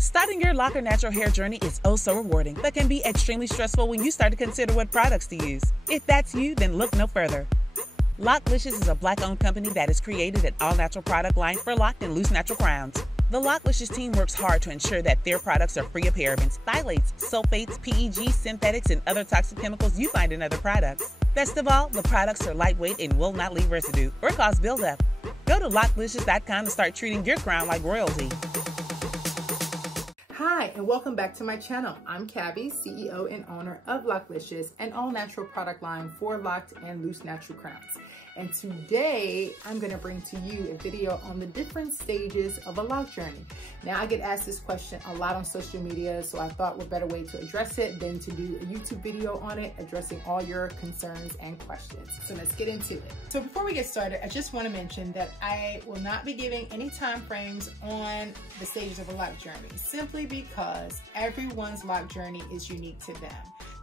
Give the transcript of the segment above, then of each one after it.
Starting your lock or natural hair journey is oh so rewarding, but can be extremely stressful when you start to consider what products to use. If that's you, then look no further. Loclicious is a Black-owned company that has created an all-natural product line for locked and loose natural crowns. The Loclicious team works hard to ensure that their products are free of parabens, phthalates, sulfates, PEG, synthetics, and other toxic chemicals you find in other products. Best of all, the products are lightweight and will not leave residue or cause buildup. Go to loclicious.com to start treating your crown like royalty. Hi, and welcome back to my channel. I'm Cabby, CEO and owner of Loclicious, an all-natural product line for locked and loose natural crowns. And today, I'm going to bring to you a video on the different stages of a lock journey. Now, I get asked this question a lot on social media, so I thought what better way to address it than to do a YouTube video on it, addressing all your concerns and questions. So let's get into it. So before we get started, I just want to mention that I will not be giving any time frames on the stages of a lock journey, simply because everyone's lock journey is unique to them.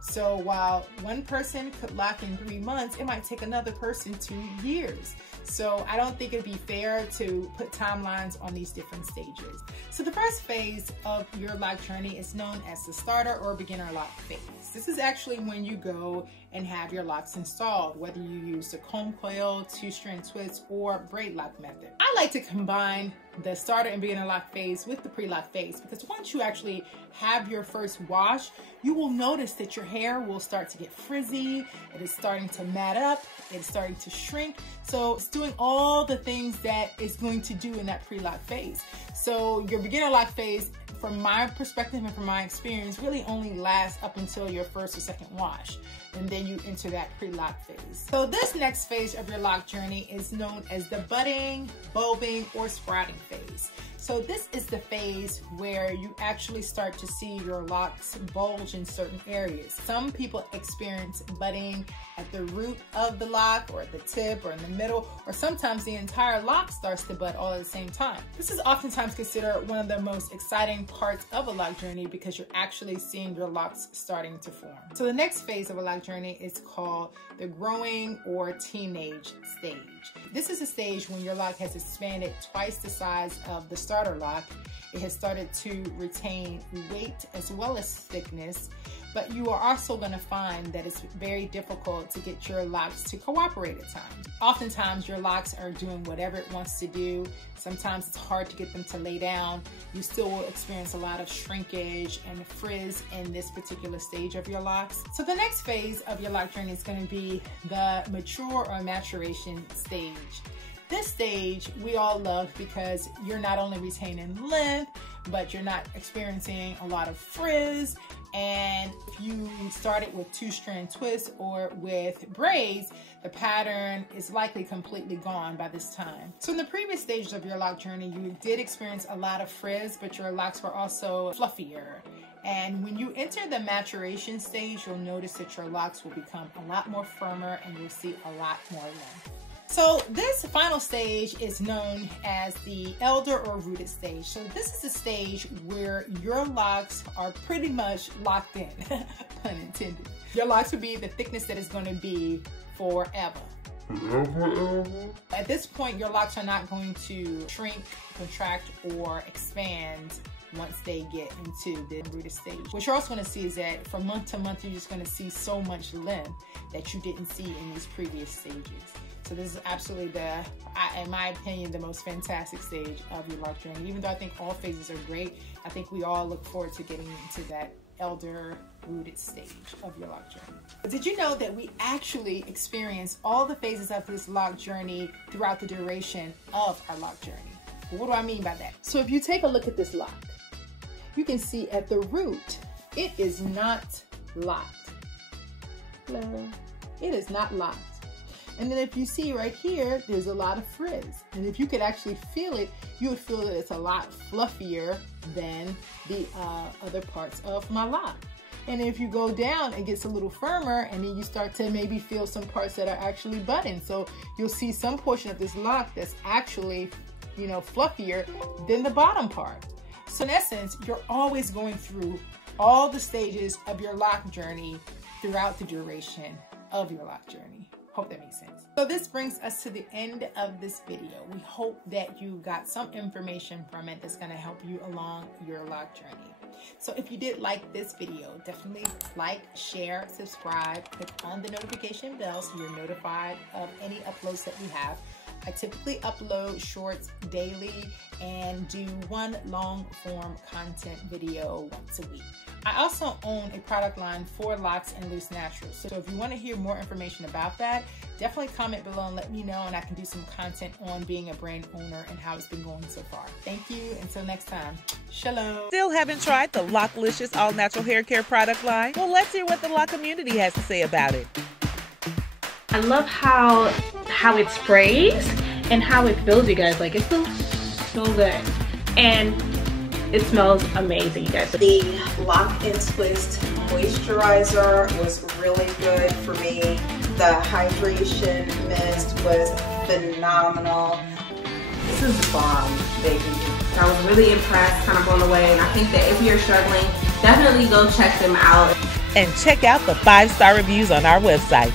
So while one person could lock in 3 months, it might take another person 2 years. So I don't think it'd be fair to put timelines on these different stages. So the first phase of your lock journey is known as the starter or beginner lock phase. This is actually when you go and have your locks installed, whether you use the comb coil, two-strand twist, or braid lock method. I like to combine the starter and beginner lock phase with the pre-loc phase, because once you actually have your first wash, you will notice that your hair will start to get frizzy, it is starting to mat up, it's starting to shrink. So it's doing all the things that it's going to do in that pre-loc phase. So your beginner lock phase, from my perspective and from my experience, really only lasts up until your first or second wash. And then you enter that pre-loc phase. So this next phase of your lock journey is known as the budding, bulbing, or sprouting phase. So this is the phase where you actually start to see your locks bulge in certain areas. Some people experience budding at the root of the lock, or at the tip, or in the middle, or sometimes the entire lock starts to bud all at the same time. This is oftentimes considered one of the most exciting parts of a lock journey, because you're actually seeing your locks starting to form. So the next phase of a lock journey is called the growing or teenage stage. This is a stage when your lock has expanded twice the size of the starter lock. It has started to retain weight as well as thickness, but you are also going to find that it's very difficult to get your locks to cooperate at times. Oftentimes your locks are doing whatever it wants to do. Sometimes it's hard to get them to lay down. You still will experience a lot of shrinkage and frizz in this particular stage of your locks. So the next phase of your lock journey is going to be the mature or maturation stage. This stage we all love because you're not only retaining length, but you're not experiencing a lot of frizz. And if you started with two-strand twists or with braids, the pattern is likely completely gone by this time. So in the previous stages of your lock journey, you did experience a lot of frizz, but your locks were also fluffier. And when you enter the maturation stage, you'll notice that your locks will become a lot more firmer and you'll see a lot more length. So this final stage is known as the elder or rooted stage. So this is the stage where your locks are pretty much locked in, pun intended. Your locks will be the thickness that it's going to be forever. At this point, your locks are not going to shrink, contract, or expand once they get into the rooted stage. What you're also going to see is that from month to month, you're just going to see so much length that you didn't see in these previous stages. So this is absolutely in my opinion, the most fantastic stage of your lock journey. Even though I think all phases are great, I think we all look forward to getting into that elder rooted stage of your lock journey. But did you know that we actually experience all the phases of this lock journey throughout the duration of our lock journey? Well, what do I mean by that? So if you take a look at this lock, you can see at the root, it is not locked. Hello. It is not locked. And then if you see right here, there's a lot of frizz. And if you could actually feel it, you would feel that it's a lot fluffier than the other parts of my lock. And if you go down, it gets a little firmer, and then you start to maybe feel some parts that are actually budding. So you'll see some portion of this lock that's actually, fluffier than the bottom part. So in essence, you're always going through all the stages of your lock journey throughout the duration of your lock journey. Hope that makes sense. So this brings us to the end of this video. We hope that you got some information from it that's going to help you along your loc journey. So if you did like this video, definitely like, share, subscribe, click on the notification bell so you're notified of any uploads that we have. I typically upload shorts daily and do one long form content video once a week. I also own a product line for locks and loose naturals. So if you want to hear more information about that, definitely comment below and let me know, and I can do some content on being a brand owner and how it's been going so far. Thank you. Until next time. Shalom. Still haven't tried the Loclicious all natural hair care product line? Well, let's hear what the loc community has to say about it. I love how it sprays and how it feels, you guys. Like, it feels so good. And it smells amazing, you guys. The Loc and Twist moisturizer was really good for me. The hydration mist was phenomenal. This is bomb, baby. I was really impressed, kind of blown away, and I think that if you're struggling, definitely go check them out. And check out the 5-star reviews on our website.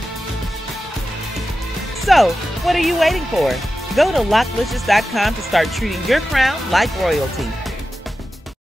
So, what are you waiting for? Go to loclicious.com to start treating your crown like royalty.